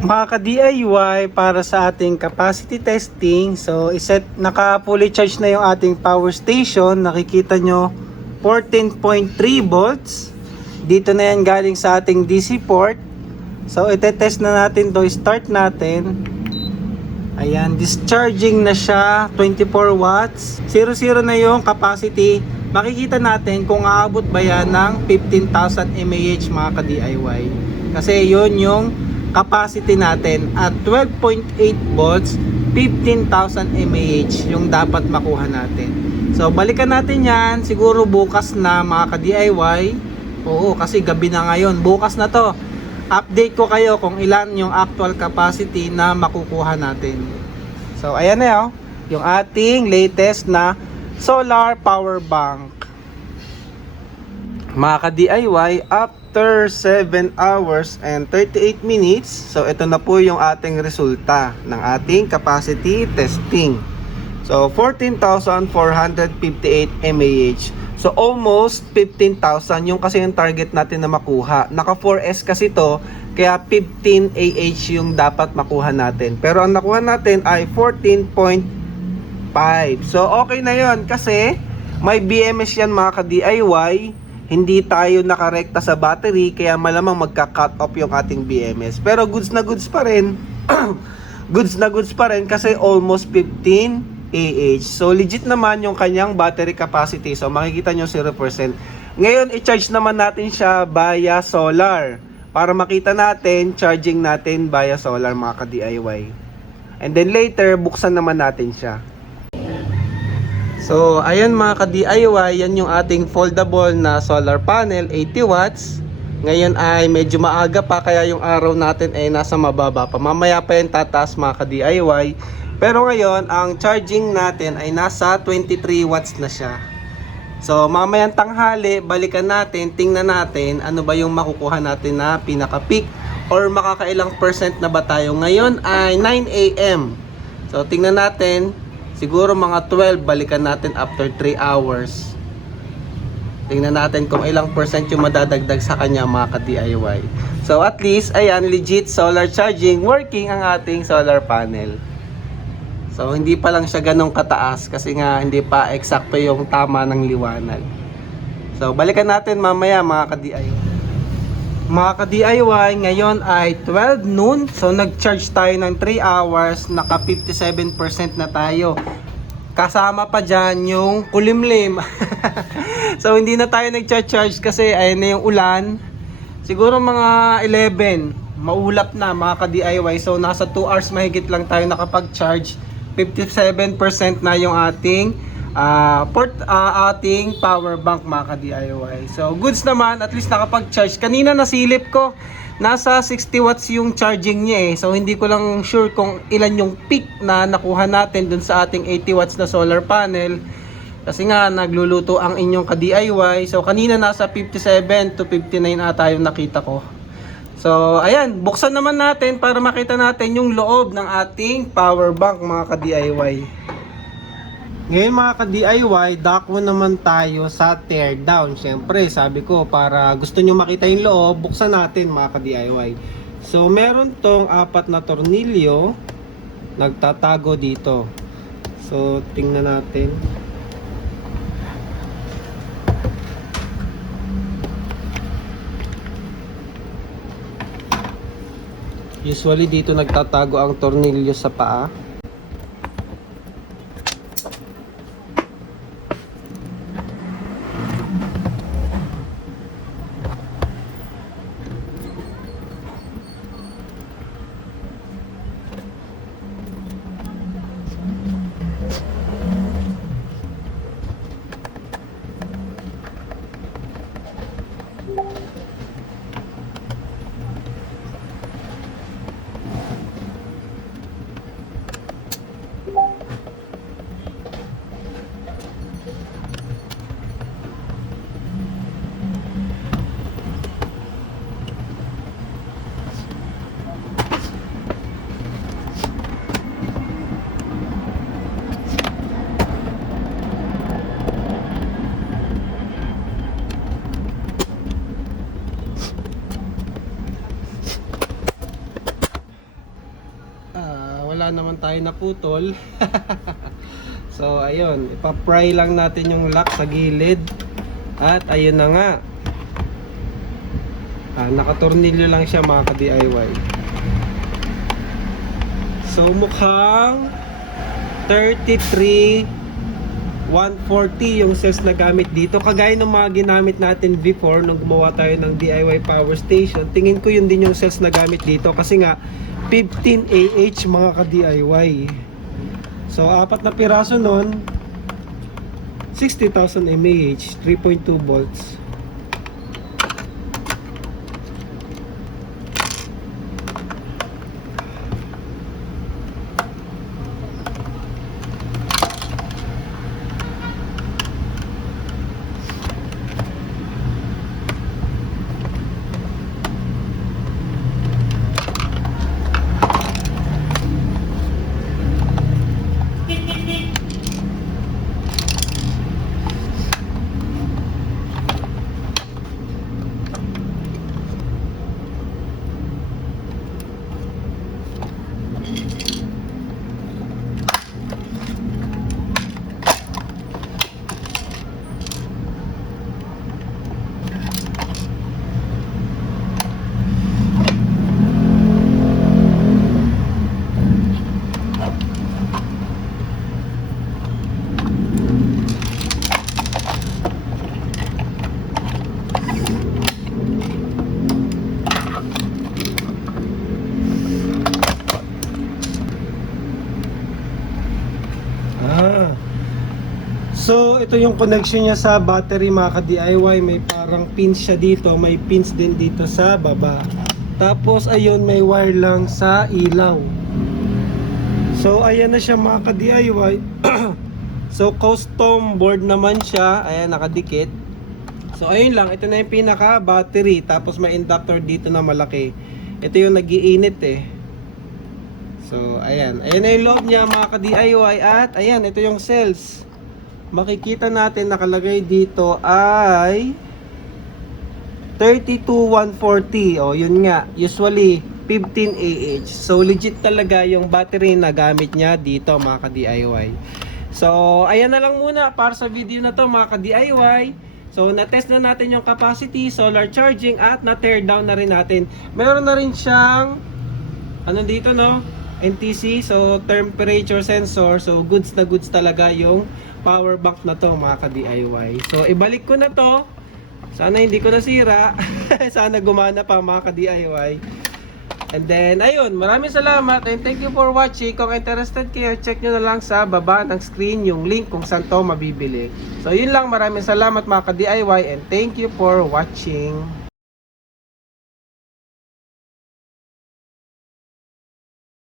Mga ka-DIY, para sa ating capacity testing, so naka fully charge na yung ating power station. Nakikita nyo 14.3 volts. Dito na yan galing sa ating DC port. So itetest na natin to, start natin. Ayan, discharging na siya, 24 watts. 00 na yung capacity. Makikita natin kung aabot ba yan ng 15,000 mAh mga ka-DIY. Kasi yun yung capacity natin at 12.8 volts, 15,000 mAh yung dapat makuha natin. So balikan natin yan siguro bukas na mga ka-DIY. Oo, kasi gabi na ngayon. Bukas na to. Update ko kayo kung ilan yung actual capacity na makukuha natin. So ayan na yung ating latest na solar power bank. Mga ka-DIY, after 7 hours and 38 minutes, so ito na po yung ating resulta ng ating capacity testing. So 14,458 mAh. So almost 15,000 yung kasi yung target natin na makuha. Naka 4S kasi to, kaya 15 AH yung dapat makuha natin. Pero ang nakuha natin ay 14.5. So okay na yon kasi may BMS yan mga ka-DIY. Hindi tayo nakarekta sa battery, kaya malamang magka-cut off yung ating BMS. Pero goods na goods pa rin. Goods na goods pa rin kasi almost 15 AH. So legit naman yung kanyang battery capacity. So makikita nyo 0%. Ngayon i-charge naman natin siya via solar para makita natin charging natin via solar mga ka-DIY. And then later buksan naman natin siya. So ayan mga ka-DIY, yan yung ating foldable na solar panel, 80 watts. Ngayon ay medyo maaga pa kaya yung araw natin ay nasa mababa pa. Mamaya pa yung tataas mga ka-DIY. Pero ngayon, ang charging natin ay nasa 23 watts na siya. So, mamayang tanghali, balikan natin, tingnan natin ano ba yung makukuha natin na pinaka-peak or makakailang percent na ba tayo. Ngayon ay 9 AM. So, tingnan natin, siguro mga 12, balikan natin after 3 hours. Tingnan natin kung ilang percent yung madadagdag sa kanya mga ka-DIY. So, at least, ayan, legit solar charging, working ang ating solar panel. So hindi pa lang siya ganong kataas kasi nga hindi pa eksakto yung tama ng liwanag. So balikan natin mamaya mga ka-DIY. Mga ka-DIY, ngayon ay 12 noon. So nag-charge tayo ng 3 hours, naka 57% na tayo. Kasama pa dyan yung kulimlim. So hindi na tayo nag-charge kasi ayun na yung ulan. Siguro mga 11, maulap na mga ka-DIY. So nasa 2 hours mahigit lang tayo nakapag-charge. 57% na yung ating ating power bank mga ka-DIY. So goods naman, at least nakapag-charge. Kanina nasilip ko, nasa 60 watts yung charging niya So hindi ko lang sure kung ilan yung peak na nakuha natin dun sa ating 80 watts na solar panel. Kasi nga nagluluto ang inyong ka-DIY. So kanina nasa 57 to 59 ata yung nakita ko. So, ayan, buksan naman natin para makita natin yung loob ng ating power bank mga ka-DIY. Ngayon mga ka-DIY, dako naman tayo sa tear down. Siyempre, sabi ko, para gusto nyo makita yung loob, buksan natin mga ka-DIY. So, meron tong 4 na tornilyo, nagtatago dito. So, tingnan natin. Usually dito nagtatago ang tornilyo sa paa. Wala naman tayo naputol. So ayun, ipapry lang natin yung lock sa gilid. At ayun na nga, nakatornilyo lang siya mga ka-DIY. So mukhang 33 140 yung cells na gamit dito. Kagaya ng mga ginamit natin before nung gumawa tayo ng DIY power station. Tingin ko yun din yung cells na gamit dito. Kasi nga 15 AH mga ka-DIY. So 4 na piraso nun, 60,000 mAh, 3.2 volts. So ito yung connection niya sa battery mga ka-DIY. May parang pins siya dito, may pins din dito sa baba. Tapos ayun, may wire lang sa ilaw. So ayan na siya mga ka-DIY. So custom board naman siya. Ayan, nakadikit. So ayun lang, ito na yung pinaka battery. Tapos may inductor dito na malaki. Ito yung nag-iinit eh. So ayan, ayan na yung loob niya mga ka-DIY. At ayan, ito yung cells. Makikita natin nakalagay dito ay 32140. O yun nga, usually 15 AH. So legit talaga yung battery na gamit niya dito mga ka-DIY. So ayan na lang muna para sa video na to mga ka-DIY. So na-test na natin yung capacity, solar charging, at na-tear down na rin natin. Meron na rin siyang ano dito no, NTC, so temperature sensor. So goods na goods talaga yung power bank na to mga ka-DIY. So ibalik ko na to. Sana hindi ko nasira. Sana gumana pa mga ka-DIY. And then ayun, maraming salamat and thank you for watching. Kung interested kayo, check nyo na lang sa baba ng screen yung link kung saan to mabibili. So yun lang, maraming salamat mga ka-DIY and thank you for watching.